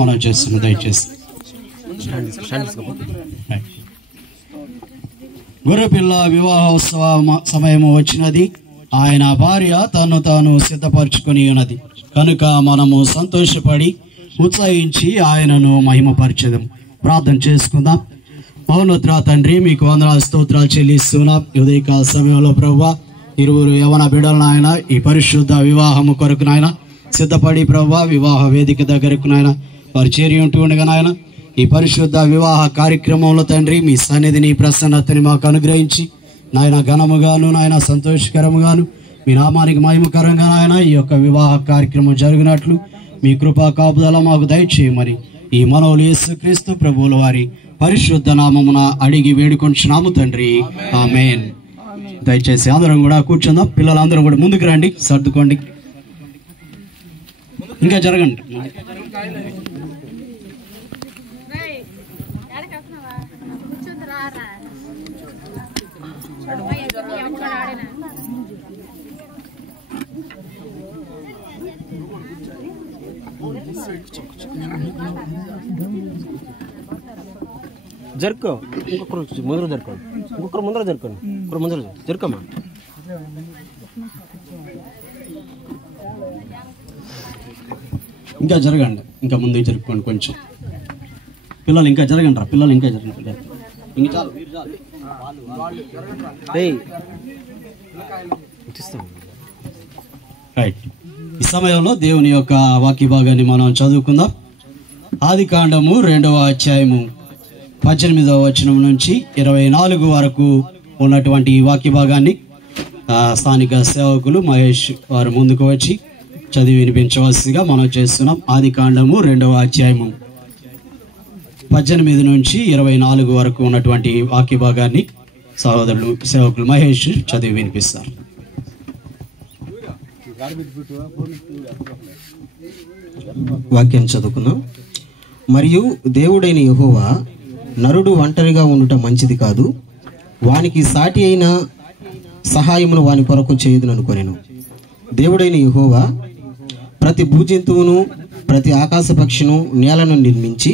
మనం చేస్తున్నాం. దయచేసి గొర్రెపిల్ల వివాహోత్సవ సమయము వచ్చినది. ఆయన భార్య తను తాను సిద్ధపరచుకొని ఉన్నది కనుక మనము సంతోషపడి ఉత్సాహించి ఆయనను మహిమపరచెదం. ప్రార్థన చేసుకుందాం. మౌనోత్రా తండ్రి, మీకు వందనాలు స్తోత్రాలు చెల్లిస్తున్నాం. ఉదయకాల సమయంలో ప్రభువా, ఇరువురు యవన బిడ్డలను ఆయన ఈ పరిశుద్ధ వివాహము కొరకు నాయన సిద్ధపడి ప్రభువా, వివాహ వేదిక దగ్గరకు నాయన వారు చేరి ఉంటూ ఉండగా నాయన ఈ పరిశుద్ధ వివాహ కార్యక్రమంలో తండ్రి మీ సన్నిధిని ప్రసన్నతని మాకు అనుగ్రహించి నాయన ఘనముగాను నాయన సంతోషకరముగాను మీ నామానికి మహిమకరంగా నాయన ఈ యొక్క వివాహ కార్యక్రమం జరిగినట్లు మీ కృపా కాపుదల మాకు దయచేయమని ఈ మనవులు యేసుక్రీస్తు ప్రభువుల వారి పరిశుద్ధ నామమున అడిగి వేడుకొంచున్నాము తండ్రి, ఆమేన్. దయచేసి అందరం కూడా కూర్చుందాం. పిల్లలందరూ కూడా ముందుకు రండి, సర్దుకోండి, ఇంకా జరగండి. జరుకో, ఇంకొకరు ముందర జరుకోండి, ఇంకొకరు ముందర జరుకోండి, ఇంకొకరు ముందర జరుకోమ్మా. ఇంకా జరగండి, ఇంకా ముందుకు జరుపుకోండి కొంచెం. పిల్లలు ఇంకా జరగండి రా, పిల్లలు ఇంకా జరగండి. ఇంకా చాలు, రైట్. ఈ సమయంలో దేవుని యొక్క వాక్య భాగాన్ని మనం చదువుకుందాం. ఆదికాండము 2వ అధ్యాయము 18వ వచనం నుంచి 24 వరకు ఉన్నటువంటి ఈ వాక్య భాగాన్ని స్థానిక సేవకులు మహేష్ వారు ముందుకు వచ్చి చదివి వినిపించవలసిగా మనం చేస్తున్నాం. ఆదికాండము 2వ అధ్యాయము 18 నుంచి 24 వరకు ఉన్నటువంటి వాక్య భాగాన్ని సహోదరులు సేవకులు మహేష్ చదివి వినిపిస్తారు. వాక్యం చదువుకుందాం. మరియు దేవుడైన యెహోవా, నరుడు ఒంటరిగా ఉండుట మంచిది కాదు, వానికి సాటి అయిన సహాయమును వాని కొరకు చేయుదుననుకొనెను. దేవుడైన యెహోవా ప్రతి భూజంతువును ప్రతి ఆకాశ పక్షిను నేలను నిర్మించి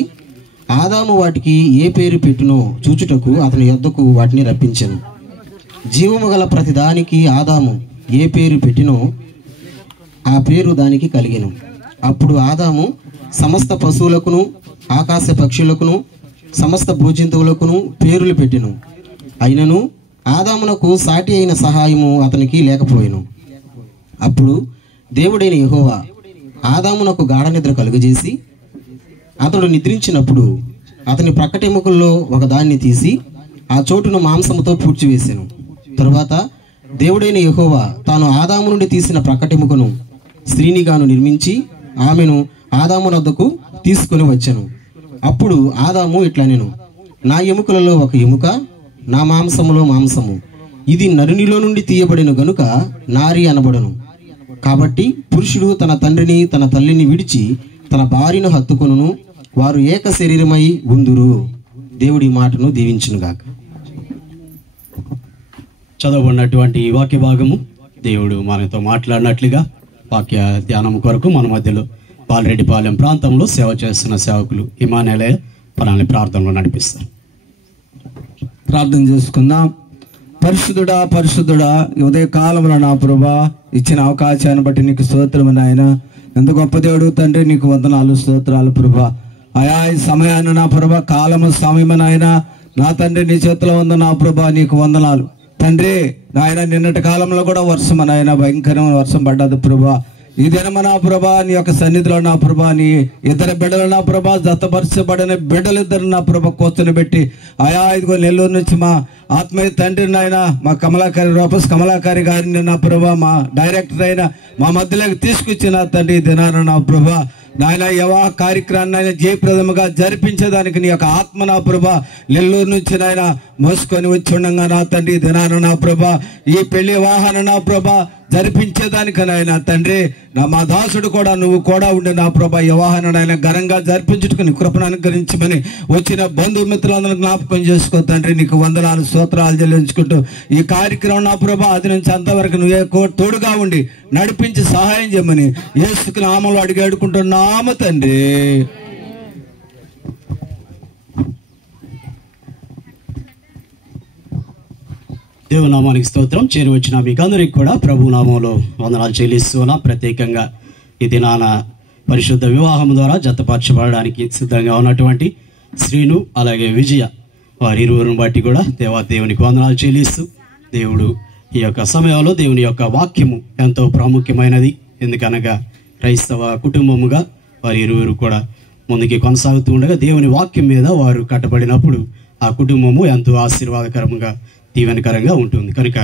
ఆదాము వాటికి ఏ పేరు పెట్టునో చూచుటకు అతని యొద్దకు వాటిని రప్పించెను. జీవము గల ప్రతి దానికి ఆదాము ఏ పేరు పెట్టినో ఆ పేరు దానికి కలిగెను. అప్పుడు ఆదాము సమస్త పశువులకును ఆకాశ పక్షులకును సమస్త భూజంతువులకును పేర్లు పెట్టెను. అయినను ఆదామునకు సాటి అయిన సహాయము అతనికి లేకపోయెను. అప్పుడు దేవుడైన యెహోవా ఆదామునకు గాఢ నిద్ర కలుగజేసి అతడు నిద్రించినప్పుడు అతని ప్రక్కటెముకల్లో ఒక దాన్ని తీసి ఆ చోటును మాంసముతో పూడ్చివేసెను. తరువాత దేవుడైన యెహోవా తాను ఆదాము నుండి తీసిన ప్రక్కటెముకను స్త్రీనిగాను నిర్మించి ఆమెను ఆదాము వద్దకు తీసుకుని వచ్చెను. అప్పుడు ఆదాము ఇట్లనెను, నా ఎముకలలో ఒక ఎముక, నా మాంసములో మాంసము, ఇది నరునిలో నుండి తీయబడిన గనుక నారి అనబడును. కాబట్టి పురుషుడు తన తండ్రిని తన తల్లిని విడిచి తన భార్యను హత్తుకొనును, వారు ఏక శరీరమై ఉందురు. దేవుడి మాటను దీవించునుగాక. చదవబడినటువంటి ఈ వాక్య భాగము దేవుడు మనతో మాట్లాడినట్లుగా వాక్య ధ్యానం కొరకు మన మధ్యలో బాలరెడ్డిపాలెం ప్రాంతంలో సేవ చేస్తున్న సేవకులు ఇమానుయేల్ మనల్ని ప్రార్థనలో నడిపిస్తారు. ప్రార్థన చేసుకుందాం. పరిశుద్ధుడా పరిశుద్ధుడా, ఉదయ కాలంలో నా ప్రభా ఇచ్చిన అవకాశాన్ని బట్టి నీకు స్తోత్రము నాయన. ఎంత గొప్ప దేవుడు తండ్రి, నీకు వందనాలు స్తోత్రాలు ప్రభా. ఆయా ఈ సమయాన్ని నా ప్రభా, కాలము సమయం నాయన నా తండ్రి నీ చేతిలో ఉంది నా ప్రభా, నీకు వందనాలు తండ్రి. నాయన నిన్నటి కాలంలో కూడా వర్షం నాయన భయంకరమైన వర్షం పడ్డది ప్రభా. ఈ దినమ నా ప్రభా నీ యొక్క సన్నిధిలో నా ప్రభా నీ ఇద్దరు బిడ్డలు నా ప్రభా జతపరచబడిన బిడ్డలిద్దరు నా ప్రభా కూర్చొని పెట్టి ఆయా ఇదిగో నెల్లూరు నుంచి మా ఆత్మీయ తండ్రి నాయన మా కమలాకారి రూపస్ కమలాకారి గారిని నా ప్రభా మా డైరెక్టర్ అయిన మా మధ్యలోకి తీసుకొచ్చిన తండ్రి దినాన నా ప్రభా నాయన వివాహ కార్యక్రమాన్ని జయప్రదముగా జరిపించేదానికి నీ యొక్క ఆత్మ నా ప్రభా నెల్లూరు నుంచి నాయన మోసుకొని వచ్చి ఉండగా నా తండ్రి దినాన నా ప్రభా ఈ పెళ్లి వాహన నా ప్రభా జరిపించేదానికి నాయన తండ్రి మా దాసుడు కూడా నువ్వు కూడా ఉండి నా ప్రభా వివాహాన్ని నాయన ఘనంగా జరిపించుకుని కృపను అనుగ్రహించమని వచ్చిన బంధుమిత్రులందరూ జ్ఞాపకం చేసుకో తండ్రి. నీకు వందనాలు స్తోత్రాలు చెల్లించుకుంటూ ఈ కార్యక్రమం నా ప్రభా అది నుంచి అంతవరకు నువ్వే తోడుగా ఉండి నడిపించి సహాయం చేయమని యేసు నామములో అడిగి అడుకుంటున్నాము తండ్రి, దేవుని నామానికి స్తోత్రం. చేరి వచ్చిన మీకు అందరికి కూడా ప్రభు నామంలో వందనాలు చెల్లిస్తున్నా. ప్రత్యేకంగా ఈ దినాన పరిశుద్ధ వివాహం ద్వారా జతపరచబడడానికి సిద్ధంగా ఉన్నటువంటి శ్రీను అలాగే విజయ వారి ఇరువురిని బట్టి కూడా దేవునికి వందనాలు చెల్లిస్తూ, దేవుడు ఈ యొక్క సమయంలో దేవుని యొక్క వాక్యము ఎంతో ప్రాముఖ్యమైనది. ఎందుకనగా క్రైస్తవ కుటుంబముగా వారి ఇరువురు కూడా ముందుకి కొనసాగుతూ ఉండగా దేవుని వాక్యం మీద వారు కట్టబడినప్పుడు ఆ కుటుంబము ఎంతో ఆశీర్వాదకరంగా దీవెనకరంగా ఉంటుంది. కనుక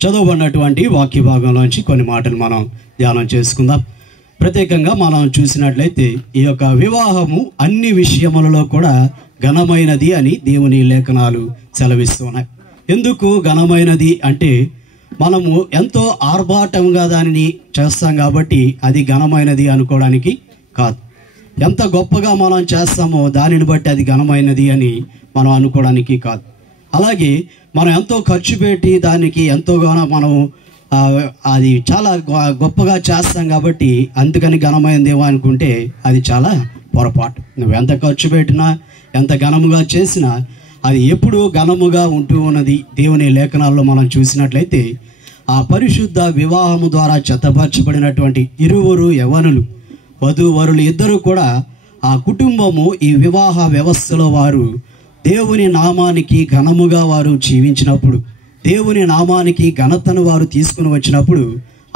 చదవబడినటువంటి వాక్య భాగంలోంచి కొన్ని మాటలు మనం ధ్యానం చేసుకుందాం. ప్రత్యేకంగా మనం చూసినట్లయితే ఈ యొక్క వివాహము అన్ని విషయములలో కూడా ఘనమైనది అని దేవుని లేఖనాలు సెలవిస్తున్నాయి. ఎందుకు ఘనమైనది అంటే మనము ఎంతో ఆర్భాటంగా దానిని చేస్తాం కాబట్టి అది ఘనమైనది అనుకోవడానికి కాదు. ఎంత గొప్పగా మనం చేస్తామో దానిని బట్టి అది ఘనమైనది అని మనం అనుకోవడానికి కాదు. అలాగే మనం ఎంతో ఖర్చు పెట్టి దానికి ఎంతోగానో మనం అది చాలా గొప్పగా చేస్తాం కాబట్టి అందుకని ఘనమైనదేమో అనుకుంటే అది చాలా పొరపాటు. నువ్వు ఎంత ఖర్చు పెట్టినా ఎంత ఘనముగా చేసినా అది ఎప్పుడూ ఘనముగా ఉంటూ ఉన్నది. దేవుని లేఖనాల్లో మనం చూసినట్లయితే ఆ పరిశుద్ధ వివాహము ద్వారా జతపరచబడినటువంటి ఇరువురు యవ్వనులు వధూవరులు ఇద్దరు కూడా ఆ కుటుంబము ఈ వివాహ వ్యవస్థలో వారు దేవుని నామానికి ఘనముగా వారు జీవించినప్పుడు, దేవుని నామానికి ఘనతను వారు తీసుకుని వచ్చినప్పుడు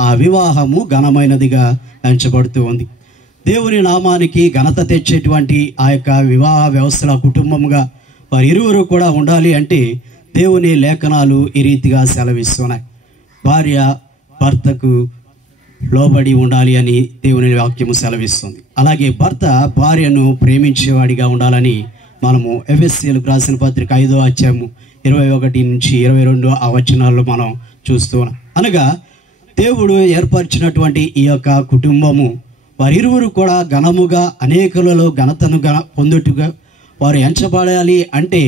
ఆ వివాహము ఘనమైనదిగా ఎంచబడుతూ ఉంది. దేవుని నామానికి ఘనత తెచ్చేటువంటి ఆ యొక్క వివాహ వ్యవస్థల కుటుంబముగా వారు ఇరువురు కూడా ఉండాలి అంటే దేవుని లేఖనాలు ఈ రీతిగా సెలవిస్తున్నాయి. భార్య భర్తకు లోబడి ఉండాలి అని దేవుని వాక్యము సెలవిస్తుంది. అలాగే భర్త భార్యను ప్రేమించేవాడిగా ఉండాలని మనము ఎఫెసీయులకు రాసిన పత్రిక 5వ అధ్యాయము 21 నుంచి 22 ఆ వచనాల్లో మనం చూస్తున్నాం. అనగా దేవుడు ఏర్పరిచినటువంటి ఈ యొక్క కుటుంబము వారిరువురు కూడా ఘనముగా అనేకులలో ఘనతను పొందుటగా వారు ఎంచబడాలి అంటే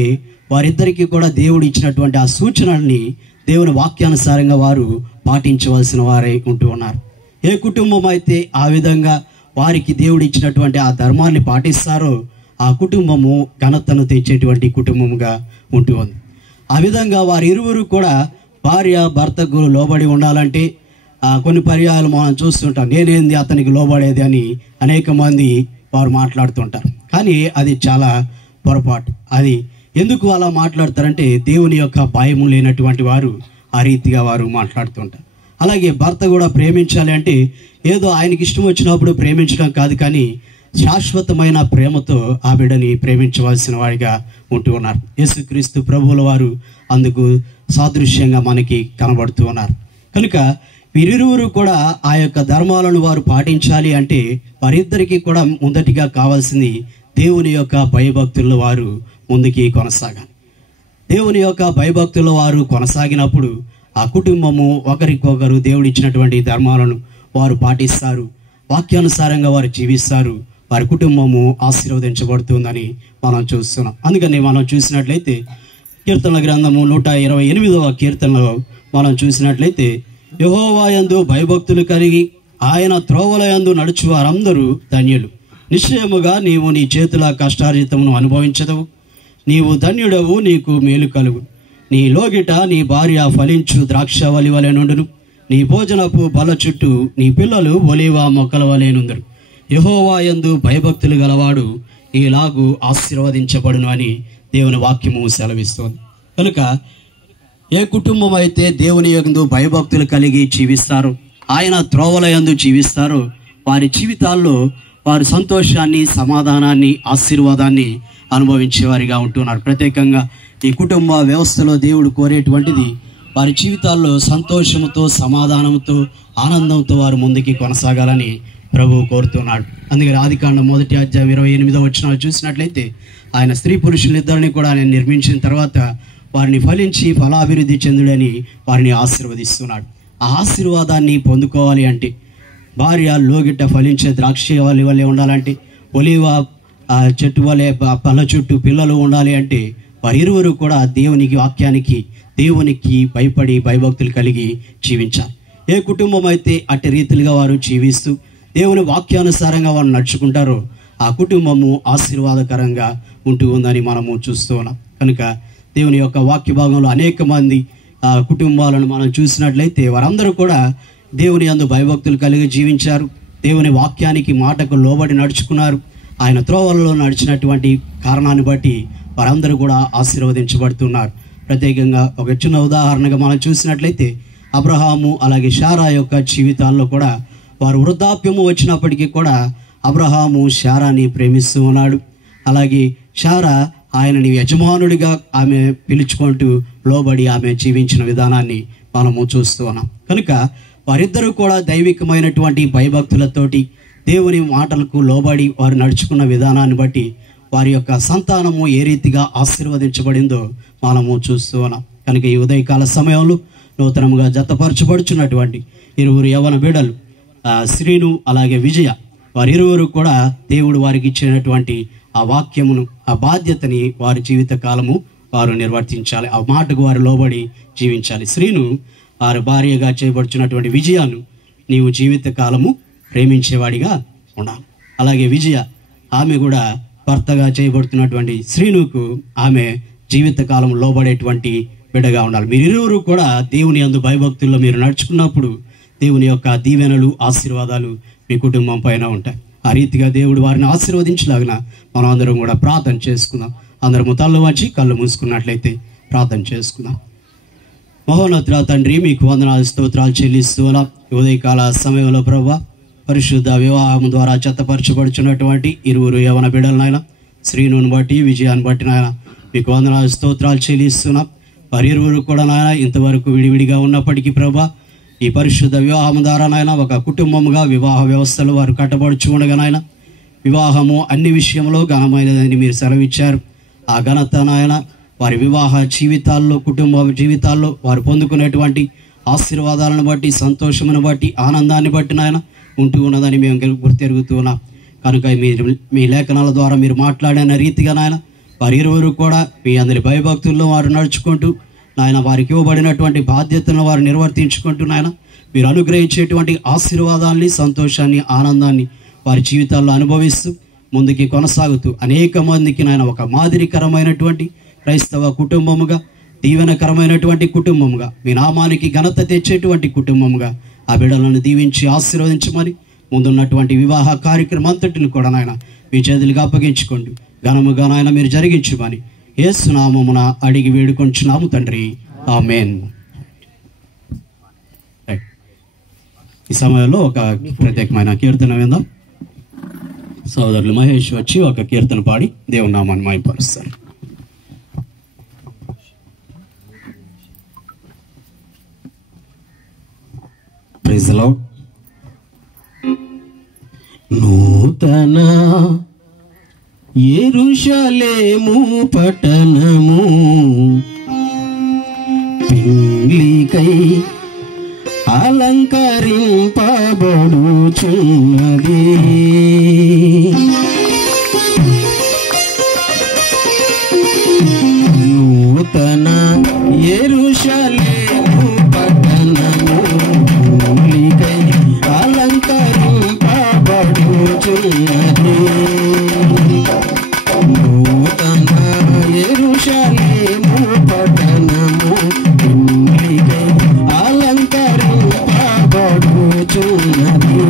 వారిద్దరికీ కూడా దేవుడు ఇచ్చినటువంటి ఆ సూచనల్ని దేవుని వాక్యానుసారంగా వారు పాటించవలసిన వారై ఉంటూ ఉన్నారు. ఏ కుటుంబం అయితే ఆ విధంగా వారికి దేవుడు ఇచ్చినటువంటి ఆ ధర్మాన్ని పాటిస్తారో ఆ కుటుంబము ఘనతను తెచ్చేటువంటి కుటుంబముగా ఉంటూ ఉంది. ఆ విధంగా వారి ఇరువురు కూడా భార్య భర్తకు లోబడి ఉండాలంటే కొన్ని పర్యాయాలు మనం చూస్తుంటాం, నేనేంది అతనికి లోబడేది అని అనేక మంది వారు మాట్లాడుతుంటారు. కానీ అది చాలా పొరపాటు. అది ఎందుకు అలా మాట్లాడతారంటే దేవుని యొక్క భయము లేనటువంటి వారు ఆ రీతిగా వారు మాట్లాడుతుంటారు. అలాగే భర్త కూడా ప్రేమించాలి అంటే ఏదో ఆయనకి ఇష్టం వచ్చినప్పుడు ప్రేమించడం కాదు, కానీ శాశ్వతమైన ప్రేమతో ఆ బిడ్డని ప్రేమించవలసిన వాడిగా ఉంటూ ఉన్నారు. యేసుక్రీస్తు ప్రభువుల వారు అందుకు సాదృశ్యంగా మనకి కనబడుతూ ఉన్నారు. కనుక వీరిరువురు కూడా ఆ యొక్క ధర్మాలను వారు పాటించాలి అంటే వారిద్దరికీ కూడా మొదటిగా కావాల్సింది దేవుని యొక్క భయభక్తుల్లో వారు ముందుకి కొనసాగాలి. దేవుని యొక్క భయభక్తుల్లో వారు కొనసాగినప్పుడు ఆ కుటుంబము ఒకరికొకరు దేవుడు ఇచ్చినటువంటి ధర్మాలను వారు పాటిస్తారు, వాక్యానుసారంగా వారు జీవిస్తారు, వారి కుటుంబము ఆశీర్వదించబడుతుందని మనం చూస్తున్నాం. అందుకని మనం చూసినట్లయితే కీర్తనల గ్రంథము 128వ కీర్తనలో మనం చూసినట్లయితే యెహోవా యందు భయభక్తులు కలిగి ఆయన త్రోవల యందు నడుచు వారందరూ ధన్యులు. నిశ్చయముగా నీవు నీ చేతుల కష్టార్జితమును అనుభవించదవు. నీవు ధన్యుడవు, నీకు మేలు కలుగు. నీ లోగిట నీ భార్య ఫలించు ద్రాక్షవల్లి వలె నుండును. నీ భోజనపు బల చుట్టూ నీ పిల్లలు ఒలీవ మొక్కల వలె నుందురు. యెహోవా యందు భయభక్తులు గలవాడు ఈలాగు ఆశీర్వదించబడును అని దేవుని వాక్యము సెలవిస్తోంది. కనుక ఏ కుటుంబం అయితే దేవుని యందు భయభక్తులు కలిగి జీవిస్తారో, ఆయన త్రోవల యందు జీవిస్తారో, వారి జీవితాల్లో వారు సంతోషాన్ని, సమాధానాన్ని, ఆశీర్వాదాన్ని అనుభవించేవారిగా ఉంటున్నారు. ప్రత్యేకంగా ఈ కుటుంబ వ్యవస్థలో దేవుడు కోరేటువంటిది వారి జీవితాల్లో సంతోషంతో, సమాధానంతో, ఆనందంతో వారు ముందుకి కొనసాగాలని ప్రభువు కోరుతున్నాడు. అందుకని ఆదికాండం 1వ అధ్యాయం 28వ వచనం చూసినట్లయితే ఆయన స్త్రీ పురుషులిద్దరిని కూడా ఆయన నిర్మించిన తర్వాత వారిని ఫలించి ఫలాభివృద్ధి చెందుడని వారిని ఆశీర్వదిస్తున్నాడు. ఆ ఆశీర్వాదాన్ని పొందుకోవాలి అంటే భార్య లోగిట్ట ఫలించే ద్రాక్షవల్లి వలె ఉండాలంటే, ఒలీవ చెట్టు వలె పళ్ళ చుట్టూ పిల్లలు ఉండాలి అంటే వారిరువురు కూడా దేవునికి వాక్యానికి దేవునికి భయపడి భయభక్తులు కలిగి జీవించాలి. ఏ కుటుంబం అయితే అట్టి రీతిలుగా వారు జీవిస్తూ దేవుని వాక్యానుసారంగా వారు నడుచుకుంటారో ఆ కుటుంబము ఆశీర్వాదకరంగా ఉంటూ ఉందని మనము చూస్తూ ఉన్నాం. కనుక దేవుని యొక్క వాక్య భాగంలో అనేక మంది కుటుంబాలను మనం చూసినట్లయితే వారందరూ కూడా దేవుని యందు భయభక్తులు కలిగి జీవించారు. దేవుని వాక్యానికి మాటకు లోబడి నడుచుకున్నారు. ఆయన త్రోవల్లో నడిచినటువంటి కారణాన్ని బట్టి వారందరూ కూడా ఆశీర్వదించబడుతున్నారు. ప్రత్యేకంగా ఒక చిన్న ఉదాహరణగా మనం చూసినట్లయితే అబ్రహాము అలాగే శారా యొక్క జీవితాల్లో కూడా వారు వృద్ధాప్యము వచ్చినప్పటికీ కూడా అబ్రహాము శారాని ప్రేమిస్తూ ఉన్నాడు. అలాగే శారా ఆయనని యజమానుడిగా ఆమె పిలుచుకుంటూ లోబడి ఆమె జీవించిన విధానాన్ని మనము చూస్తూ ఉన్నాం. కనుక వారిద్దరూ కూడా దైవికమైనటువంటి భయభక్తులతోటి దేవుని మాటలకు లోబడి వారు నడుచుకున్న విధానాన్ని బట్టి వారి యొక్క సంతానము ఏ రీతిగా ఆశీర్వదించబడిందో మనము చూస్తూ ఉన్నాం. కనుక ఈ ఉదయకాల సమయంలో నూతనముగా జతపరచబడుచున్నటువంటి 20 యవ్వన బిడ్డలు శ్రీను అలాగే విజయ వారిరువురు కూడా దేవుడు వారికి ఇచ్చినటువంటి ఆ వాక్యమును ఆ బాధ్యతని వారి జీవిత కాలము వారు నిర్వర్తించాలి. ఆ మాటకు వారు లోబడి జీవించాలి. శ్రీను వారి భార్యగా చేయబడుచున్నటువంటి విజయాను నీవు జీవిత కాలము ప్రేమించేవాడిగా ఉండాలి. అలాగే విజయ ఆమె కూడా భర్తగా చేయబడుతున్నటువంటి శ్రీనుకు ఆమె జీవిత కాలం లోబడేటువంటి బిడ్డగా ఉండాలి. మీరిరువురు కూడా దేవుని యందు భయభక్తుల్లో మీరు నడుచుకున్నప్పుడు దేవుని యొక్క దీవెనలు ఆశీర్వాదాలు మీ కుటుంబం పైన ఉంటాయి. ఆ రీతిగా దేవుడు వారిని ఆశీర్వదించలాగిన మనం అందరం కూడా ప్రార్థన చేసుకుందాం. అందరము తల్లు వచ్చి కళ్ళు మూసుకున్నట్లయితే ప్రార్థన చేసుకుందాం. మహోన్నతుడా తండ్రి, మీకు వందనాలు స్తోత్రాలు చెల్లిస్తూ ఉదయకాల సమయంలో ప్రభువా పరిశుద్ధ వివాహం ద్వారా చెత్తపరచబడుచున్నటువంటి 20 యవ్వన బిడ్డలనైనా శ్రీనుని బట్టి విజయాన్ని బట్టి నాయన మీకు వందనాలు స్తోత్రాలు చెల్లిస్తున్నాం. వారిరువురు కూడా నాయన ఇంతవరకు విడివిడిగా ఉన్నప్పటికీ ప్రభా ఈ పరిశుద్ధ వివాహం ద్వారా నాయన ఒక కుటుంబముగా వివాహ వ్యవస్థలు వారు కట్టబడుచు ఉండగా నాయన వివాహము అన్ని విషయంలో ఘనమైనదని మీరు సెలవిచ్చారు. ఆ ఘనత నాయన వారి వివాహ జీవితాల్లో కుటుంబ జీవితాల్లో వారు పొందుకునేటువంటి ఆశీర్వాదాలను బట్టి సంతోషమును బట్టి ఆనందాన్ని బట్టి నాయన ఉంటూ ఉన్నదని మేము గుర్తెరుగుతూ ఉన్నాం. కనుక మీ లేఖనాల ద్వారా మీరు మాట్లాడిన రీతిగా నాయన వారిరువురు కూడా మీ అందరి భయభక్తుల్లో వారు నడుచుకుంటూ నాయన వారికి ఇవ్వబడినటువంటి బాధ్యతలను వారు నిర్వర్తించుకుంటూ నాయన మీరు అనుగ్రహించేటువంటి ఆశీర్వాదాన్ని సంతోషాన్ని ఆనందాన్ని వారి జీవితాల్లో అనుభవిస్తూ ముందుకి కొనసాగుతూ అనేక మందికి నాయన ఒక మాదిరికరమైనటువంటి క్రైస్తవ కుటుంబముగా దీవెనకరమైనటువంటి కుటుంబముగా మీ నామానికి ఘనత తెచ్చేటువంటి కుటుంబముగా ఆ బిడ్డలను దీవించి ఆశీర్వదించమని ముందున్నటువంటి వివాహ కార్యక్రమం అంతటిని కూడా నాయన మీ చేతులకు అప్పగించుకోండి. ఘనముగా నాయన మీరు జరిగించమని యేసు నామమున అడిగి వేడుకొంచున్నాము తండ్రి, ఆమేన్. ఈ సమయంలో ఒక ప్రత్యేకమైన కీర్తన విందాం. సోదరులు మహేష్ వచ్చి ఒక కీర్తన పాడి దేవుని నామాన్ని మహిమపరుస్తారు. Praise the lord. నూతన యెరూషలేము పట్టణము పింగ్లికై అలంకరింపబడుచున్నది. నూతన యెరూషలేము పట్టణము పింగ్లికై అలంకరింపబడుచున్నది. నూతన యెరూషలేము పట్టణము పింగ్లికై అలంకరింపబడుచున్నది.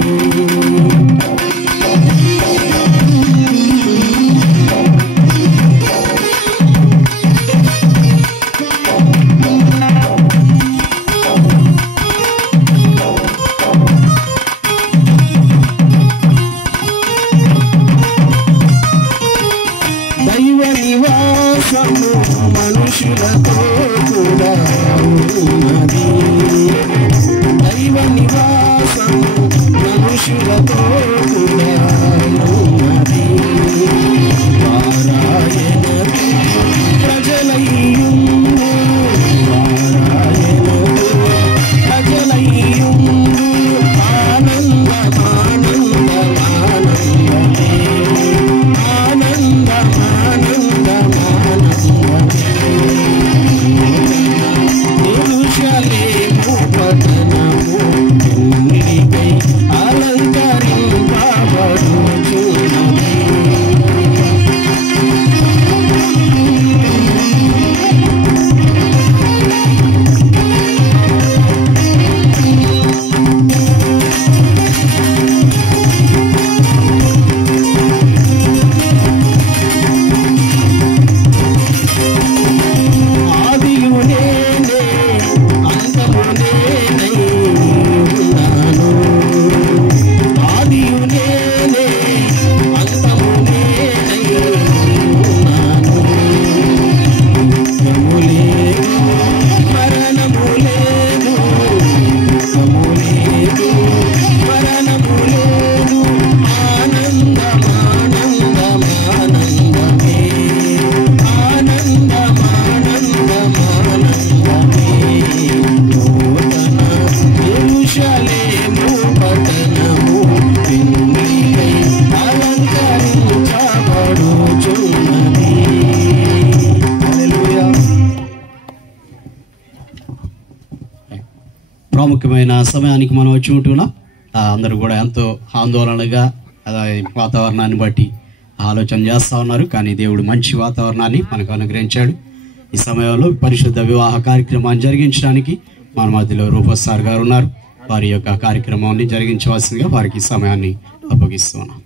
దైవ నివాసము మనుషులతో కూడా ఉన్నది. దైవ నివాసము మనుషులతో కూడా ఉన్నది. పారాయణకు ప్రజలయ్యుండు, పారాయణకు ప్రజలయ్యుండు. ఆనందమానందమానందమే, ఆనందమానందమానందమే. యెరూషలేము పట్టణము పింగ్లికై అలంకరింపబడుచున్నది. కీలకమైన సమయానికి మనం వచ్చి ఉంటున్నాం. అందరూ కూడా ఎంతో ఆందోళనగా వాతావరణాన్ని బట్టి ఆలోచన చేస్తూ ఉన్నారు. కానీ దేవుడు మంచి వాతావరణాన్ని మనకు అనుగ్రహించాడు. ఈ సమయంలో పరిశుద్ధ వివాహ కార్యక్రమాన్ని జరిగించడానికి మన మధ్యలో రూపస్ సార్ గారు ఉన్నారు. వారి యొక్క కార్యక్రమాన్ని జరిగించవలసిందిగా వారికి సమయాన్ని అప్పగిస్తున్నాం.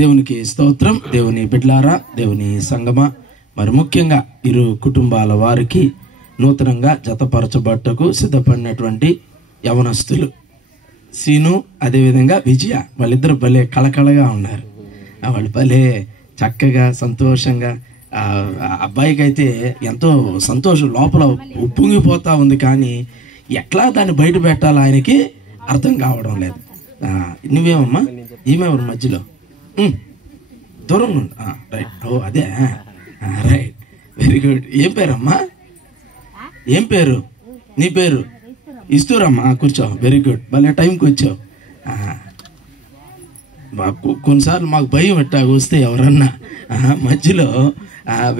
దేవునికి స్తోత్రం. దేవుని బిడ్లారా, దేవుని సంగమ, మరి ముఖ్యంగా ఇరు కుటుంబాల వారికి నూతనంగా జతపరచబట్టకు సిద్ధపడినటువంటి యవనస్తులు సీను, అదేవిధంగా విజయ, వాళ్ళిద్దరు భలే కళకళగా ఉన్నారు. వాళ్ళు భలే చక్కగా సంతోషంగా, అబ్బాయికి అయితే ఎంతో సంతోషం లోపల ఉప్పొంగిపోతా ఉంది. కానీ ఎట్లా దాన్ని బయట పెట్టాలో ఆయనకి అర్థం కావడం లేదు. నువ్వేమమ్మా, ఈమెవరు మధ్యలో? దూరం రైట్. ఓ అదే, రైట్, వెరీ గుడ్. ఏం పేరమ్మా? ఏం పేరు? నీ పేరు? ఇస్తూరమ్మా, కూర్చో. వెరీ గుడ్, భలే టైంకి వచ్చావు. కొన్నిసార్లు మాకు భయం పెట్టాకు వస్తే ఎవరన్నా మధ్యలో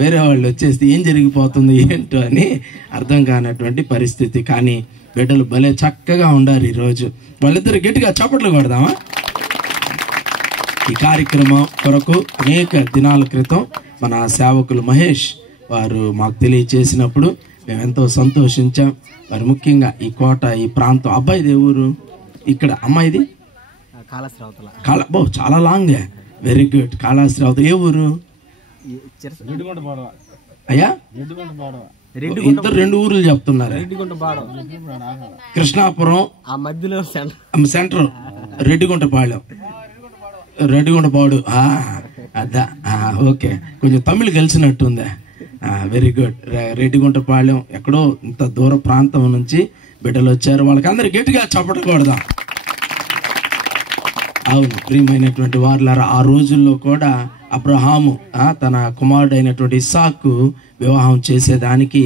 వేరే వాళ్ళు వచ్చేస్తే ఏం జరిగిపోతుంది ఏంటో అని అర్థం కానటువంటి పరిస్థితి. కానీ బిడ్డలు భలే చక్కగా ఉండారు ఈరోజు. వాళ్ళిద్దరు గట్టిగా చప్పట్లు కొడదామా? ఈ కార్యక్రమం కొరకు అనేక దినాల క్రితం మన సేవకులు మహేష్ వారు మాకు తెలియచేసినప్పుడు మేము ఎంతో సంతోషించాం. మరి ముఖ్యంగా ఈ కోట, ఈ ప్రాంతం, అబ్బాయిది ఊరు ఇక్కడ, అమ్మాయిది చాలా లాంగ్. Very good. కాళాశ్రావత ఏ ఊరు అయ్యా? ఇద్దరు రెండు ఊర్లు చెప్తున్నారు. కృష్ణాపురం సెంటర్, రెడ్డిగుంటపాళెం, రెడ్డిగుంటపాడు. అదా, ఓకే, కొంచెం తమిళ్ కలిసినట్టుందా? Very good. రెడ్డిగుంటపాళెం ఎక్కడో ఇంత దూర ప్రాంతం నుంచి బిడ్డలు వచ్చారు. వాళ్ళకి అందరు గట్టిగా చప్పటకూడదాం. అవును ప్రియమైనటువంటి వారులారా, ఆ రోజుల్లో కూడా అబ్రహాము తన కుమారుడైనటువంటి ఇస్సాకు వివాహం చేసేదానికి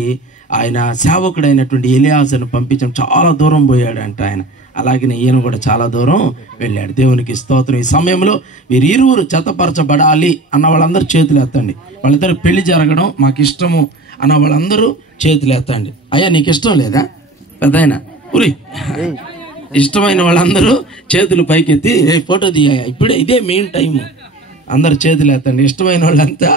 ఆయన సేవకుడైనటువంటి ఎలియాజర్ను పంపించడం, చాలా దూరం పోయాడంట ఆయన. అలాగే ఈయన కూడా చాలా దూరం వెళ్ళాడు. దేవునికి స్తోత్రం. ఈ సమయంలో వీరు ఇరువురు జతపరచబడాలి అన్న వాళ్ళందరూ చేతులు ఎత్తండి. వాళ్ళిద్దరు పెళ్లి జరగడం మాకు ఇష్టము అన్న వాళ్ళందరూ చేతులు ఎత్తండి. అయ్యా నీకు ఇష్టం లేదా పెద్దాయన? ఉరి, ఇష్టమైన వాళ్ళందరూ చేతులు పైకెత్తి ఫోటో తీయ. ఇప్పుడే ఇదే మెయిన్ టైము. అందరు చేతులు ఎత్తండి. ఇష్టమైన వాళ్ళంతా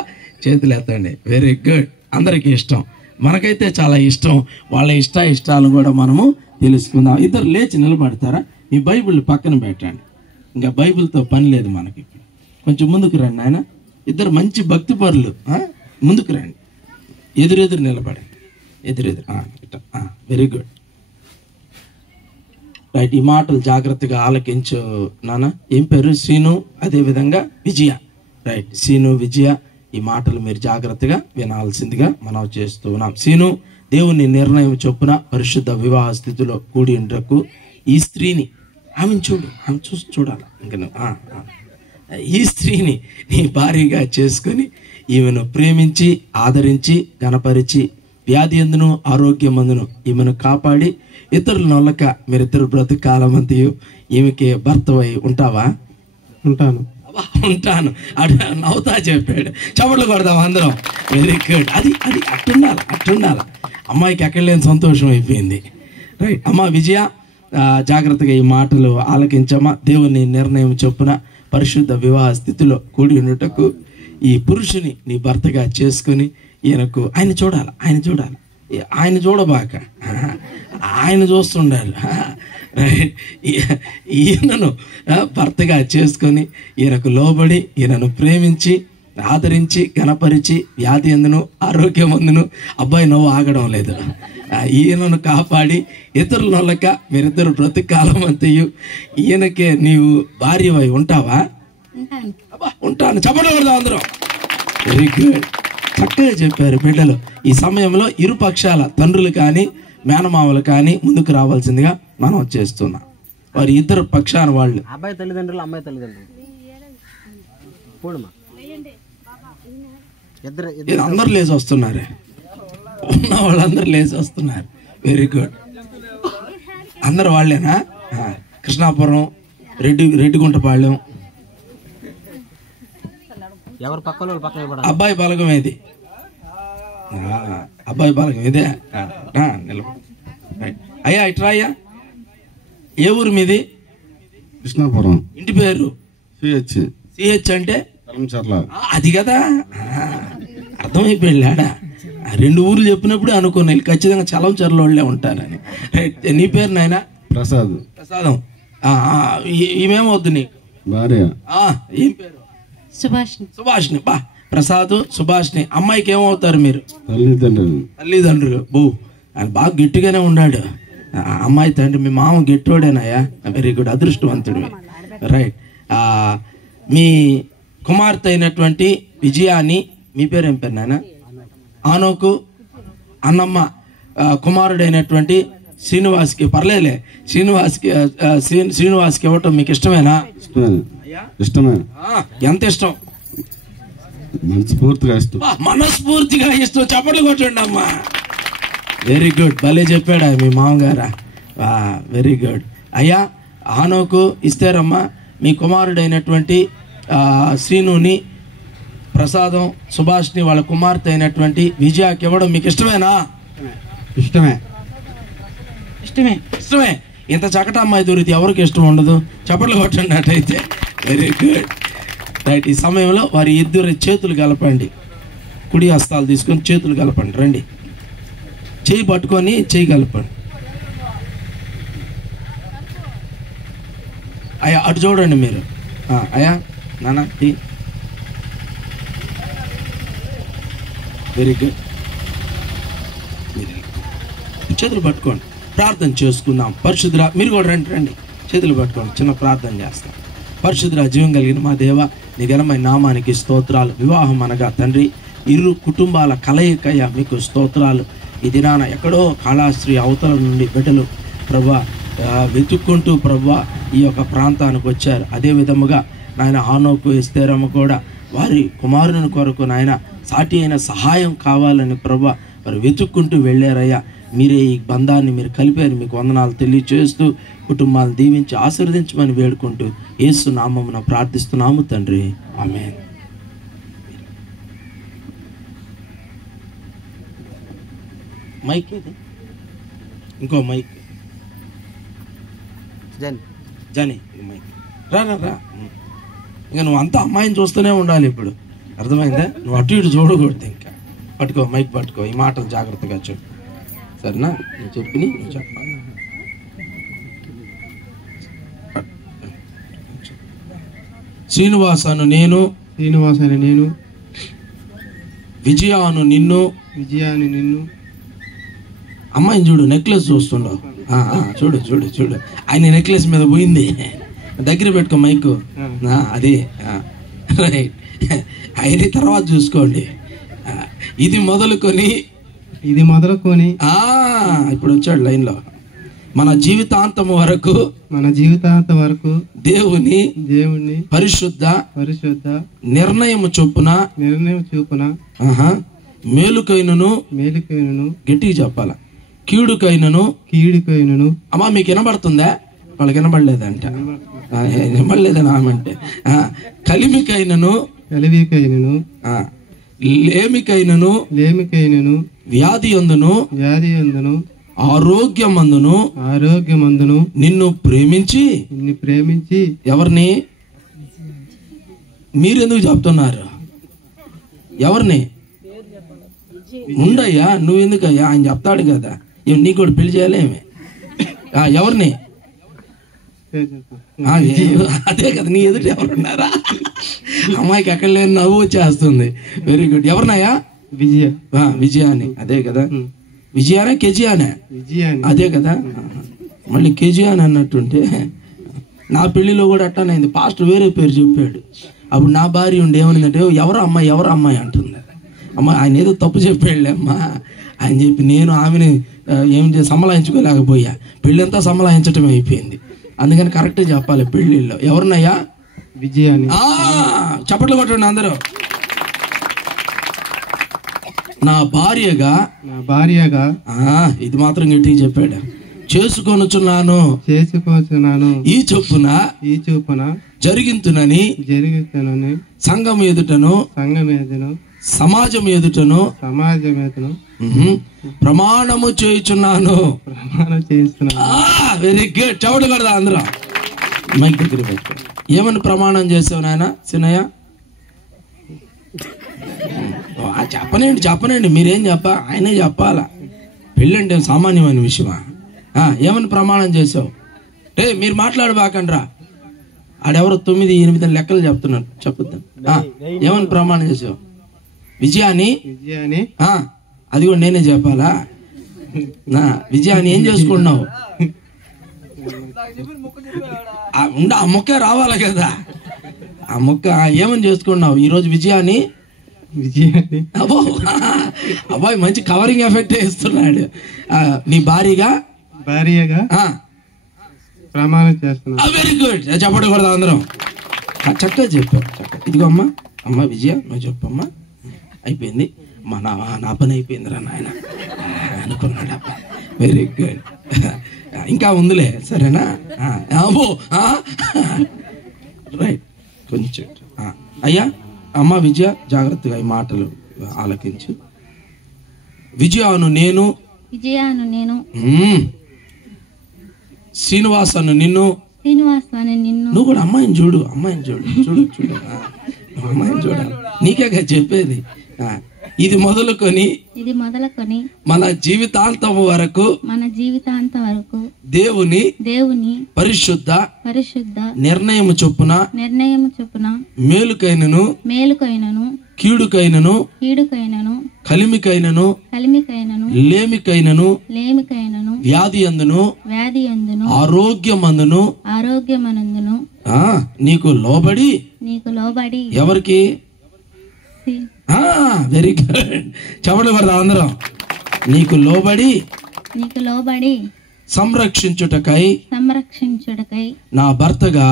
చేతులు ఎత్తండి. Very good. అందరికీ ఇష్టం, మనకైతే చాలా ఇష్టం. వాళ్ళ ఇష్టాలు కూడా మనము తెలుసుకుందాం. ఇద్దరు లేచి నిలబడతారా? మీ బైబిల్ పక్కన పెట్టండి. ఇంకా బైబిల్తో పని లేదు మనకి. కొంచెం ముందుకు రండి ఆయన. ఇద్దరు మంచి భక్తి పరులు, ముందుకు రండి. ఎదురెదురు నిలబడండి. ఎదురెదురు. Very good, right. ఈ మాటలు జాగ్రత్తగా ఆలకించు నాన్న. ఏం పేరు? శ్రీను, అదేవిధంగా విజయ. రైట్, శ్రీను, విజయ, ఈ మాటలు మీరు జాగ్రత్తగా వినాల్సిందిగా మనం చేస్తూ ఉన్నాం. శ్రీను, దేవుని నిర్ణయం చొప్పున పరిశుద్ధ వివాహ స్థితిలో కూడి ఉండకు ఈ స్త్రీని, ఆమెను చూడు, ఆమె చూసి చూడాలి. ఇంకా ఈ స్త్రీని నీ భార్యగా చేసుకొని ఈమెను ప్రేమించి ఆదరించి గణపరిచి వ్యాధి ఎందును ఆరోగ్యమందును ఈమెను కాపాడి ఇతరుల నొల్లక మీరిద్దరు బ్రతుకాలమంతయు ఈమెకి భర్తవై ఉంటావా? ఉంటాను. ఉంటాను అటు నవ్వుతా చెప్పాడు. చప్పట్లు కొడదాం అందరం. Very good. అది అది అట్టుండాలి. అమ్మాయికి ఎక్కడ లేని సంతోషం అయిపోయింది. రైట్. అమ్మ విజయ, జాగ్రత్తగా ఈ మాటలు ఆలకించమ్మా. దేవుని నిర్ణయం చొప్పున పరిశుద్ధ వివాహ స్థితిలో కూడి ఉండుటకు ఈ పురుషుని నీ భర్తగా చేసుకుని ఈయనకు ఆయన చూడాలి. ఆయన చూడబాక, ఆయన చూస్తుండాలి. ఈయనను భర్తగా చేసుకొని ఈయనకు లోబడి ఈయనను ప్రేమించి ఆదరించి గణపరిచి వ్యాధి ఎందును ఆరోగ్యమందును, అబ్బాయి నవ్వు ఆగడం లేదు, ఈయనను కాపాడి ఇతరుల వాళ్ళక మీరిద్దరు బ్రతుకాలం అంతయు ఈయనకే నీవు భార్యవై ఉంటావా? ఉంటాను. చెప్పడం అందరం. Very good. చక్కగా చెప్పారు బిడ్డలు. ఈ సమయంలో ఇరు పక్షాల తండ్రులు కానీ మేనమామలు కానీ ముందుకు రావాల్సిందిగా మనం చేస్తున్నాం. వారి ఇద్దరు పక్షాన వాళ్ళు, అబ్బాయి తల్లిదండ్రులు, అమ్మాయి తల్లిదండ్రులు, అందరు లేచి వస్తున్నారే, ఉన్న వాళ్ళందరూ లేచి వస్తున్నారు. Very good. అందరు వాళ్ళేనా? కృష్ణాపురం, రెడ్డిగుంటపాళెం. అబ్బాయి బలగం ఏది? అబ్బాయి బలగం ఇదే. నిలబడి రైట్. అయ్యా ఇట్రా అయ్యా, ఏ ఊరు మీది? కృష్ణాపురం. ఇంటి పేరు? సిహెచ్ అంటే అది కదా, అర్థమైపోయాడా? 2 ఊర్లు చెప్పినప్పుడు అనుకున్నా ఖచ్చితంగా చలంచర్ల వాళ్ళే ఉంటారని. రైట్. నీ పేరు నాయన? ప్రసాదం. ఈమెమవుద్దు నీకు? భార్య. ఏం పేరు? సుభాష్ని. బా, ప్రసాద్ సుభాష్ని. అమ్మాయికి ఏమవుతారు మీరు? తల్లిదండ్రులు. బో, ఆయన బాగా గట్టిగానే ఉన్నాడు. అమ్మాయి తండ్రి మీ మామ గట్టివాడేనాయా? వెరీ గుడ్, అదృష్టవంతుడు. రైట్. మీ కుమార్తె అయినటువంటి విజయాని, మీ పేరు ఏం పేరు నాయన? ఆనోకు. అన్నమ్మ కుమారుడైనటువంటి శ్రీనివాస్కి, పర్లేదులే, శ్రీనివాస్కి ఇవ్వటం మీకు ఇష్టమేనా? ఇష్టమే. ఎంత ఇష్టం? మనస్ఫూర్తిగా ఇష్టం. మనస్ఫూర్తిగా ఇష్టం. చప్పట్లు కొట్టండి అమ్మా. వెరీ గుడ్, భలే చెప్పాడా మీ మామగారా? Very good. అయ్యా ఆనోకు ఇస్తారమ్మా మీ కుమారుడైనటువంటి శ్రీనుని, ప్రసాదం, సుభాష్ని వాళ్ళ కుమార్తె అయినటువంటి విజయాకి ఇవ్వడం మీకు ఇష్టమేనా? ఇష్టమే. ఇష్టమే. ఇష్టమే. ఇంత చక్కటి అమ్మాయి దొరికితే ఎవరికి ఇష్టం ఉండదు? చప్పట్లు కొట్టండి అటైతే. Very good. రైట్. ఈ సమయంలో వారి ఇద్దరు చేతులు కలపండి. కుడి హస్తాలు తీసుకొని చేతులు కలపండి. రండి, చేయి పట్టుకొని చేయి కలపండి. అయ్యా అటు చూడండి మీరు. అయ్యా నాన్న టీ. Very good. చేతులు పట్టుకోండి, ప్రార్థన చేసుకుందాం. పరిశుద్ధురా, మీరు కూడా రండి రండి, చేతులు పట్టుకోండి, చిన్న ప్రార్థన చేస్తాం. పరిశుద్ధురా, జీవం కలిగిన మా దేవ, నీ ఘనమైన నామానికి స్తోత్రాలు. వివాహం అనగా తండ్రి ఇరు కుటుంబాల కలయికయ్యా మీకు స్తోత్రాలు. ఈ దినాన ఎక్కడో కాళాశ్రీ అవతల నుండి బిడ్డలు ప్రభా వెతుక్కుంటూ ప్రభా ఈ యొక్క ప్రాంతానికి వచ్చారు. అదే విధముగా నాయన ఆనోకు ఎస్తేరమ్మ కూడా వారి కుమారుని కొరకు నాయన సాటి అయిన సహాయం కావాలని ప్రభా వారు వెతుక్కుంటూ వెళ్ళారయ్యా. మీరే ఈ బంధాన్ని మీరు కలిపారు. మీకు వందనాలు తెలియచేస్తూ కుటుంబాలను దీవించి ఆశీర్వదించమని వేడుకుంటూ యేసు నామమున ప్రార్థిస్తున్నాము తండ్రి, ఆమేన్. మైక్ ఇది, ఇంకో మైక్ జని మైక్. రా రా రా. ఇంకా నువ్వు అంతా అమ్మాయిని చూస్తూనే ఉండాలి ఇప్పుడు, అర్థమైందా? నువ్వు అటు ఇటు చూడకూడదు. ఇంకా పట్టుకో, మైక్ పట్టుకో, ఈ మాటలు జాగ్రత్తగా చెప్పు, సరేనా? నేను చెప్పి నువ్వు చెప్పాలి. శ్రీనివాసను నేను, విజయాను నిన్ను. అమ్మాయిని చూడు, నెక్లెస్ చూస్తుండవు. చూడు చూడు చూడు, ఆయన నెక్లెస్ మీద పోయింది. దగ్గర పెట్టుకో మైకు. అది రైట్. ఆయన తర్వాత చూసుకోండి. ఇది మొదలుకొని ఇప్పుడు వచ్చాడు లైన్ లో. మన జీవితాంతం వరకు దేవుని పరిశుద్ధ నిర్ణయం చొప్పున మేలుకైనను గట్టిగా చెప్పాల, కీడుకైనను. అమ్మా మీకు వినబడుతుందా? వాళ్ళకి వినబడలేదంట, వినబడలేదని ఆమంటే. కలిమికైనను లేమికైనను వ్యాధి అందును ఆరోగ్యమందును నిన్ను ప్రేమించి ఎవరిని? మీరెందుకు చెప్తున్నారు? ఎవరిని? ఉండయ్యా, నువ్వెందుకయ్యా? ఆయన చెప్తాడు కదా, నీకు కూడా పెళ్లి చేయాలేమి. ఎవరిని? అదే కదా, నీ ఎదుట ఎవరున్నారా? అమ్మాయికి ఎక్కడ లేని నవ్వు వచ్చేస్తుంది. Very good. ఎవరినాయా? విజయాని. అదే కదా, విజయానే కెజియానే? అదే కదా. మళ్ళీ కెజియాని అన్నట్టుంటే నా పెళ్లిలో కూడా అట్టానైంది. పాస్టర్ వేరే పేరు చెప్పాడు. అప్పుడు నా భార్య ఉండి ఏమనిందంటే, ఎవరు అమ్మాయి అంటుంది. అమ్మ ఆయన ఏదో తప్పు చెప్పాడులే అమ్మా అని చెప్పి నేను ఆమెని ఏం సంబలాయించుకోలేకపోయా. పెళ్ళంతా సంబలాయించటం అయిపోయింది. అందుకని కరెక్ట్గా చెప్పాలి పెళ్ళిళ్ళు. ఎవరినయ్యా? విజయాని. చప్పట్లు కొట్టండి అందరూ. నా భార్యగా ఇది మాత్రం గట్టిగా చెప్పాడు. చేసుకొనుచున్నాను ఈ చొప్పున జరిగింతునని సంఘం ఎదుటను సమాజం ఎదుటను ప్రమాణము చేయుచున్నాను. Very good. చవట కదా అందరూ మైక్ దగ్గర పెట్టుకో. ఏమని ప్రమాణం చేసావు నాయన చిన్నయ్య? చెప్పనండి మీరేం ఆయనే చెప్పాలా. పెళ్ళంటే సామాన్యమైన విషయమా? ఏమని ప్రమాణం చేసావు? మీరు మాట్లాడబాకండ్రా. ఆడెవరో 9, 8 లెక్కలు చెప్తున్నాడు, చెప్పొద్దు. ఏమని ప్రమాణం చేసావు? విజయాన్ని అది కూడా నేనే చెప్పాలా? విజయాన్ని ఏం చేసుకుంటున్నావు? ఆ మొక్క రావాలి కదా. ఆ మొక్క ఏమని చేసుకున్నావు ఈరోజు? విజయాన్ని అబ్బాయి మంచి కవరింగ్ ఎఫెక్ట్ ఇస్తున్నాడు. నీ భారీగా ప్రమాణం చేస్తున్నా. Very good. చెప్పకూడదు అందరం. చక్కగా చెప్పావు. ఇదిగో అమ్మ విజయ నువ్వు చెప్పమ్మా. అయిపోయింది. నా పని అయిపోయిందిరా నాయన అనుకున్నాడు. Very good. ఇంకా ఉందిలే, సరేనా? రైట్. కొంచెం అయ్యా అమ్మ విజయ జాగ్రత్తగా ఈ మాటలు ఆలకించు. విజయాను నేను శ్రీనివాసాను నిన్ను. నువ్వు కూడా అమ్మాయిని చూడు చూడు అమ్మాయిని చూడాలి. నీకే చెప్పేది. ఇది మొదలుకొని మన జీవితాంతం వరకు దేవుని పరిశుద్ధ నిర్ణయము చొప్పున మేలుకైనను కీడుకైనను కలిమికైనను లేమికైనను వ్యాధి అందును ఆరోగ్యమందును నీకు లోబడి ఎవరికి? Very good. చెప్పండి కదా అందరం. నీకు లోబడి సంరక్షించుటకై నా భర్తగా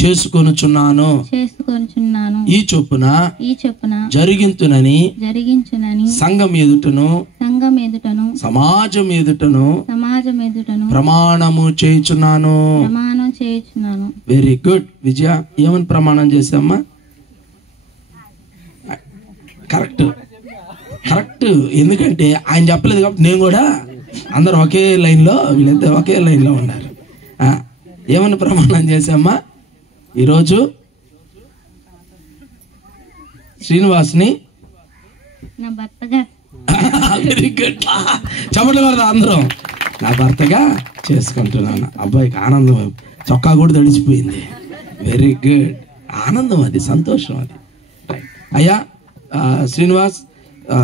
చేసుకొనుచున్నాను. ఈ చొప్పున జరిగించునని సంఘం ఎదుటను సమాజం ఎదుటను ప్రమాణము చేయుచున్నాను. Very good. విజయ ఏమని ప్రమాణం చేసామ్మా? కరెక్ట్. ఎందుకంటే ఆయన చెప్పలేదు కాబట్టి నేను కూడా అందరు ఒకే లైన్లో, వీళ్ళంతా ఒకే లైన్లో ఉన్నారు. ఏమని ప్రమాణం చేశామ్మా ఈరోజు? శ్రీనివాస్ని వెరీ గుడ్. చెప్పండి కదా అందరం. నా భర్తగా చేసుకుంటున్నాను. అబ్బాయికి ఆనందం, చొక్కా కూడా తడిచిపోయింది. Very good. ఆనందం, అది సంతోషం. అది అయ్యా శ్రీనివాస్,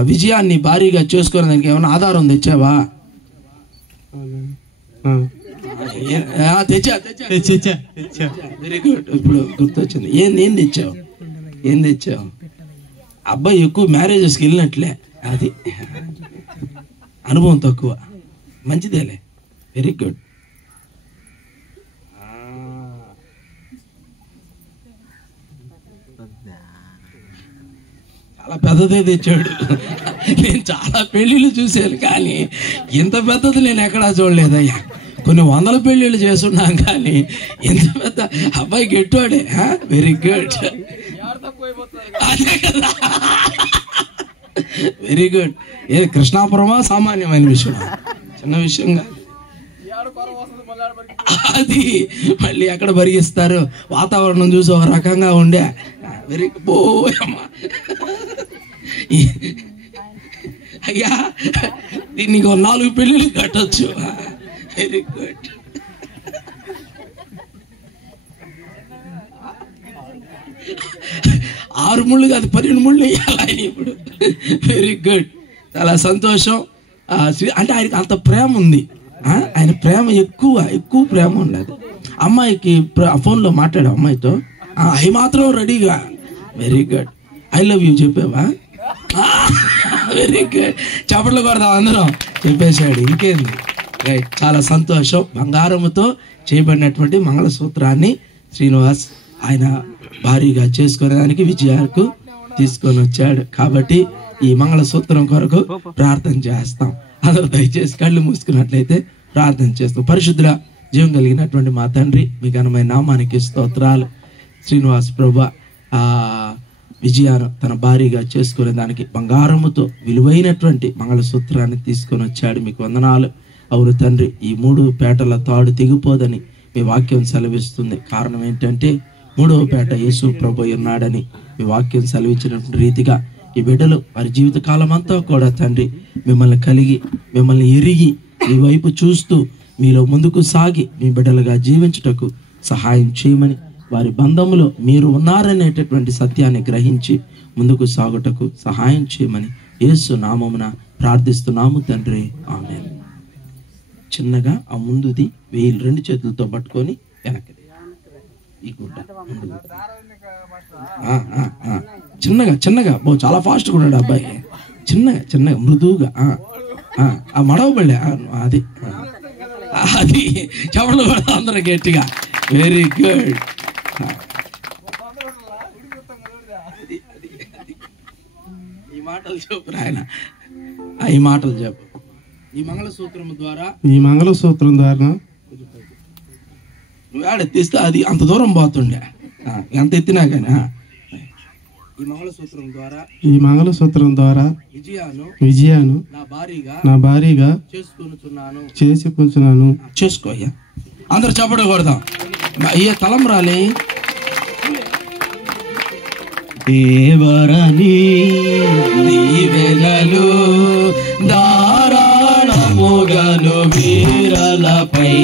విజయాన్ని భారీగా చేసుకోవడానికి ఏమైనా ఆధారం తెచ్చావా? తెచ్చా. Very good. ఇప్పుడు గుర్తొచ్చింది. ఏం తెచ్చావు? అబ్బాయి ఎక్కువ మ్యారేజెస్కి వెళ్ళినట్లే, అది అనుభవం తక్కువ. మంచిదేలే. Very good. చాలా పెద్దదే తెచ్చాడు. నేను చాలా పెళ్లిళ్ళు చూశాను, కానీ ఇంత పెద్దది నేను ఎక్కడా చూడలేదయ్యా. కొన్ని 100 పెళ్లిళ్ళు చేస్తున్నాం, కానీ ఇంత పెద్ద అబ్బాయి గెట్టాడే. Very good. అదే కదా. Very good. ఏది కృష్ణాపురమా? సామాన్యమైన విషయం, చిన్న విషయం కాదు అది. మళ్ళీ ఎక్కడ బరిగిస్తారు? వాతావరణం చూసి ఒక రకంగా ఉండే. వెరీ పోయమ్మా. అయ్యా దీనికి 4 పెళ్ళిళ్ళు కట్టొచ్చు. Very good. ఆరు ముళ్ళు కాదు, 12 ముళ్ళు వేయాలి ఇప్పుడు. Very good. చాలా సంతోషం. అంటే ఆయనకి అంత ప్రేమ ఉంది. ఆయన ప్రేమ ఎక్కువ ప్రేమ ఉండదు. అమ్మాయికి ఫోన్లో మాట్లాడు అమ్మాయితో, అవి మాత్రం రెడీగా. Very good. I love you చెప్పావా? Very good. చప్పట్లు కొడదాం అందరం. చెప్పేశాడు. ఇంకేంది. రైట్. చాలా సంతోషం. బంగారముతో చేయబడినటువంటి మంగళసూత్రాన్ని శ్రీనివాస్ ఆయన భారీగా చేసుకోవడానికి విజయాకు తీసుకొని వచ్చాడు. కాబట్టి ఈ మంగళసూత్రం కొరకు ప్రార్థన చేస్తాం. అందరూ దయచేసి కళ్ళు మూసుకున్నట్లయితే ప్రార్థన చేస్తాం. పరిశుద్ధ జీవం కలిగినటువంటి మా తండ్రి, మీ ఘనమైన నామానికి స్తోత్రాలు. శ్రీనివాస్ ప్రభా, విజయాను తన భార్యగా చేసుకునే దానికి బంగారముతో విలువైనటువంటి మంగళసూత్రాన్ని తీసుకొని వచ్చాడు. మీకు వందనాలు. అవును తండ్రి, ఈ 3 పేటల తాడు తెగిపోదని మీ వాక్యం సెలవిస్తుంది. కారణం ఏంటంటే 3వ పేట యేసు ప్రభు ఉన్నాడని మీ వాక్యం సెలవిచ్చినటువంటి రీతిగా ఈ బిడ్డలు వారి జీవితకాలం అంతా కూడా తండ్రి మిమ్మల్ని కలిగి, మిమ్మల్ని ఎరిగి, మీ వైపు చూస్తూ మీలో ముందుకు సాగి మీ బిడ్డలుగా జీవించుటకు సహాయం చేయమని, వారి బంధములో మీరు ఉన్నారనేటటువంటి సత్యాన్ని గ్రహించి ముందుకు సాగుటకు సహాయం చేయమని యేసు నామమున ప్రార్థిస్తున్నాము తండ్రి, ఆమేన్. చిన్నగా ఆ ముందుది వేలు 2 చేతులతో పట్టుకొని వెనక్కి ఈ గుడ్డ ముందు. చిన్నగా చిన్నగా చాలా ఫాస్ట్ కూడా అబ్బాయి. చిన్నగా మృదువుగా ఆ మడవబళ్ళే అది అది చెప్పడం కూడా అందరూ గట్టిగా. Very good. ఈ మాటలు చెప్పు ఆయన, ఈ మాటలు చెప్పు. ఈ మంగళసూత్రం ద్వారా నువ్వు ఆడ తీస్తే అది అంత దూరం పోతుండే, ఎంత ఎత్తినా కానీ. ఈ మంగళసూత్రం ద్వారా విజయాను నా భార్యగా చేసుకుంటున్నాను. చేసుకో అయ్యా, అందరు చెప్పకూడదాం. అయ్యా తలంబ్రాలే. దేవరని దీవెనలు ధారాళముగను వీరలపై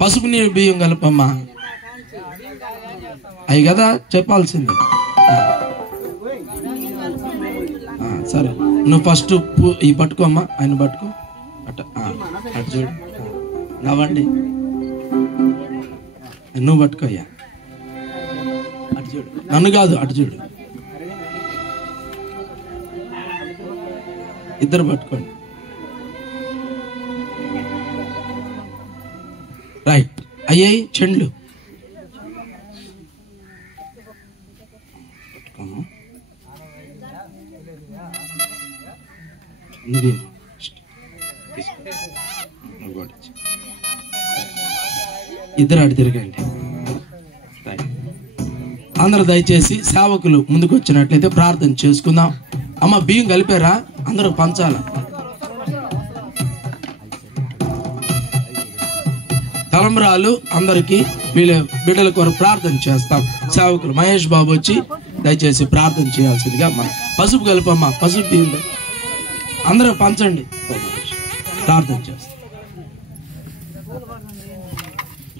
పసుపు నీరు బియ్యం కలపమ్మా. అవి కదా చెప్పాల్సింది. సరే, నువ్వు ఫస్ట్ ఈ పట్టుకోమ్మా, ఆయన పట్టుకో. అటు చూడు, నవ్వండి. నువ్వు పట్టుకో అయ్యా, అటు చూడు, నన్ను కాదు అటు చూడు. ఇద్దరు పట్టుకోండి. రైట్. అయ్యాయి చెండ్లు. ఇద్దరు అటు తిరగండి. అందరూ దయచేసి సేవకులు ముందుకు వచ్చినట్లయితే ప్రార్థన చేసుకుందాం. అమ్మ బియ్యం కలిపారా? అందరూ పంచాల. తలంబ్రాలు అందరికి వీళ్ళ బిడ్డల కొరకు ప్రార్థన చేస్తాం. సేవకులు మహేష్ బాబు వచ్చి దయచేసి ప్రార్థన చేయాల్సిందిగా. పసుపు కలపమ్మా, పసుపు బియ్యం అందరూ పంచండి, ప్రార్థన చేస్తాం.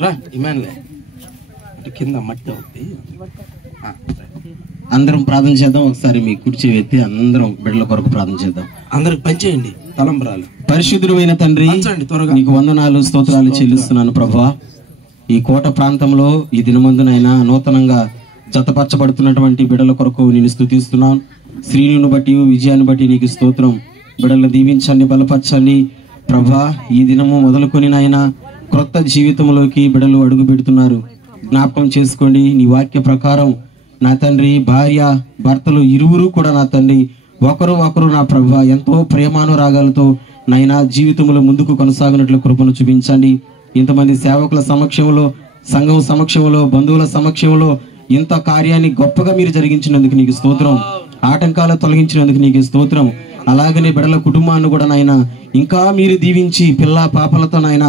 రా ఇమాన్లే, కింద మట్టి అవుతుంది. అందరం ప్రార్థన చేద్దాం. ఒకసారి మీ కుర్చీ ఎత్తి అందరం బిడ్డల కొరకు ప్రార్థన చేద్దాం. అందరికి పంచేయండి తలంబ్రాలు. పరిశుద్ధుడైన తండ్రి, పంచండి త్వరగా. నీకు వందనాలు స్తోత్రాలు చెల్లిస్తున్నాను ప్రభువా. ఈ కోట ప్రాంతంలో ఈ దినమందునైనా నూతనంగా జతపరచబడుతున్నటువంటి బిడ్డల కొరకు నేను స్తుతిస్తున్నాను. శ్రీను బట్టి విజయాన్ని బట్టి నీకు స్తోత్రం. బిడ్డలను దీవించండి, బలపరచండి ప్రభా. ఈ దినము మొదలుకొని నాయన క్రొత్త జీవితంలోకి బిడ్డలు అడుగు పెడుతున్నారు. జ్ఞాపకం చేసుకోండి. నీ వాక్య ప్రకారం నా తండ్రి భార్య భర్తలు ఇరువురు కూడా నా తండ్రి ఒకరు నా ప్రభా ఎంతో ప్రేమానురాగాలతో నైనా జీవితంలో ముందుకు కొనసాగినట్లు కృపను చూపించండి. ఇంతమంది సేవకుల సమక్షంలో, సంఘం సమక్షంలో, బంధువుల సమక్షంలో ఇంత కార్యాన్ని గొప్పగా మీరు జరిగించినందుకు నీకు స్తోత్రం. ఆటంకాలు తొలగించినందుకు నీకు స్తోత్రం. అలాగనే బిడ్డల కుటుంబాన్ని కూడా నాయన ఇంకా మీరు దీవించి పిల్ల పాపలతో నైనా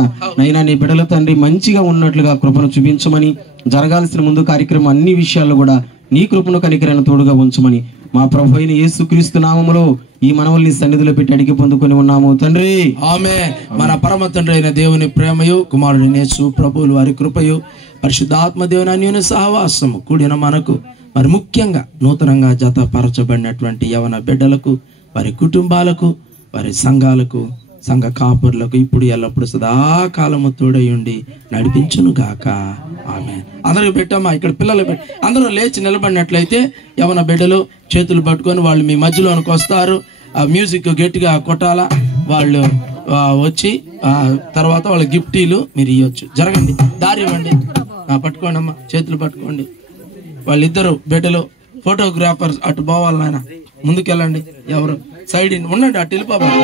నీ బిడ్డల తండ్రి మంచిగా ఉన్నట్లుగా కృపను చూపించమని, జరగాల్సిన ముందు కార్యక్రమం అన్ని విషయాల్లో కూడా నీ కృపను కనికరాన్ని తోడుగా ఉంచమని మా ప్రభు అయిన యేసుక్రీస్తు నామములో ఈ మనవల్ని సన్నిధిలో పెట్టి అడిగి పొందుకొని ఉన్నాము తండ్రి. ఆమేన్. మన పరమ తండ్రి అయిన దేవుని ప్రేమయు, కుమారుడు యేసు ప్రభువుల వారి కృపయు, పరిశుద్ధాత్మ దేవుని అన్యోన్య సహవాసము కూడిన మనకు, మరి ముఖ్యంగా నూతనంగా జతపరచబడినటువంటి యవన బిడ్డలకు, వారి కుటుంబాలకు, వారి సంఘాలకు, సంఘ కాపురులకు ఇప్పుడు ఎల్లప్పుడు సదాకాలము తోడై ఉండి నడిపించును గాక. ఆమేన్. అందరికి పెట్టమ్మా, ఇక్కడ పిల్లలు పెట్టి అందరూ లేచి నిలబడినట్లయితే యవన బిడ్డలు చేతులు పట్టుకొని వాళ్ళు మీ మధ్యలోనికి వస్తారు. ఆ మ్యూజిక్ గట్టిగా కొట్టాలా, వాళ్ళు వచ్చి తర్వాత వాళ్ళ గిఫ్టీలు మీరు ఇవ్వచ్చు. జరగండి, దారి ఇవ్వండి. పట్టుకోండి అమ్మా, చేతులు పట్టుకోండి. వాళ్ళిద్దరు బిడ్డలు ఫోటోగ్రాఫర్స్ అటు పోవాలి నాయన, ముందుకెళ్ళండి. ఎవరు సైడ్ ఉండండి, అటు వెళ్ళిపోవాలి.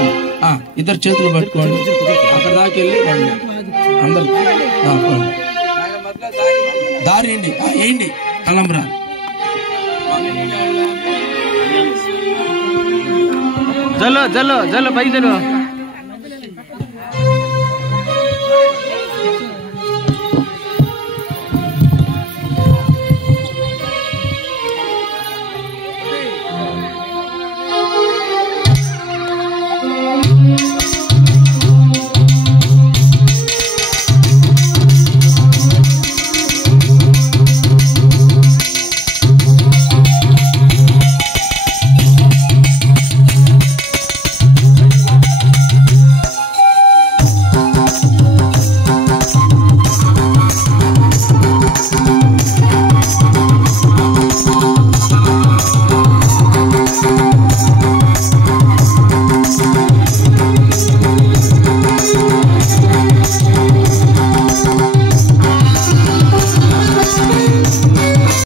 ఇద్దరు చేతులు పట్టుకోండి, అక్కడ దాకా వెళ్ళి రండి. అందరు దారి వేయండి. తలంబ్రా జల్లు జల్లు జల్లు పై జల్లు